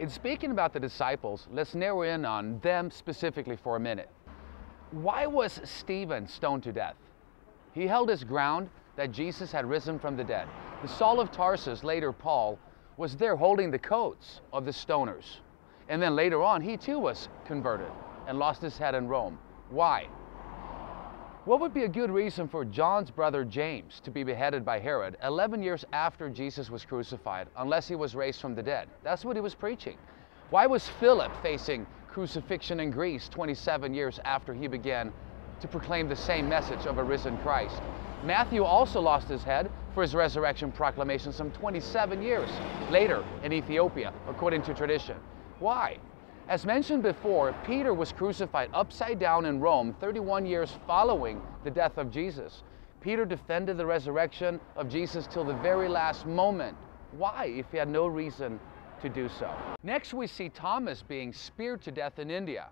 In speaking about the disciples, let's narrow in on them specifically for a minute. Why was Stephen stoned to death? He held his ground that Jesus had risen from the dead. The Saul of Tarsus, later Paul, was there holding the coats of the stoners. And then later on, he too was converted and lost his head in Rome. Why? What would be a good reason for John's brother James to be beheaded by Herod 11 years after Jesus was crucified, unless he was raised from the dead? That's what he was preaching. Why was Philip facing crucifixion in Greece 27 years after he began to proclaim the same message of a risen Christ? Matthew also lost his head for his resurrection proclamation some 27 years later in Ethiopia, according to tradition. Why? As mentioned before, Peter was crucified upside down in Rome 31 years following the death of Jesus. Peter defended the resurrection of Jesus till the very last moment. Why, if he had no reason to do so? Next, we see Thomas being speared to death in India.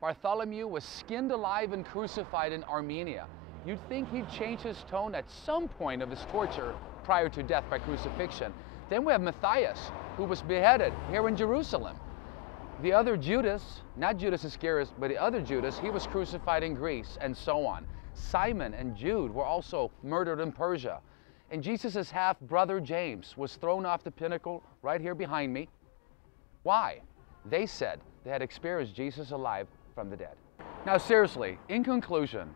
Bartholomew was skinned alive and crucified in Armenia. You'd think he'd change his tone at some point of his torture prior to death by crucifixion. Then we have Matthias, who was beheaded here in Jerusalem. The other Judas, not Judas Iscariot, but the other Judas, he was crucified in Greece, and so on. Simon and Jude were also murdered in Persia. And Jesus' half-brother James was thrown off the pinnacle right here behind me. Why? They said they had experienced Jesus alive from the dead. Now seriously, in conclusion,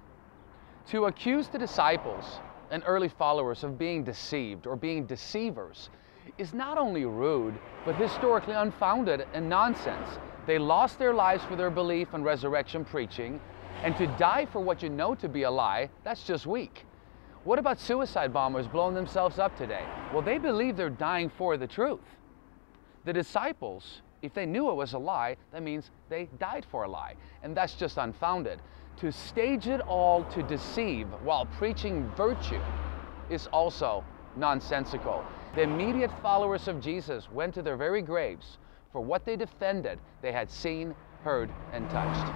to accuse the disciples and early followers of being deceived or being deceivers is not only rude, but historically unfounded and nonsense. They lost their lives for their belief in resurrection preaching, and to die for what you know to be a lie, that's just weak. What about suicide bombers blowing themselves up today? Well, they believe they're dying for the truth. The disciples, if they knew it was a lie, that means they died for a lie, and that's just unfounded. To stage it all to deceive while preaching virtue is also nonsensical. The immediate followers of Jesus went to their very graves for what they defended they had seen, heard, and touched.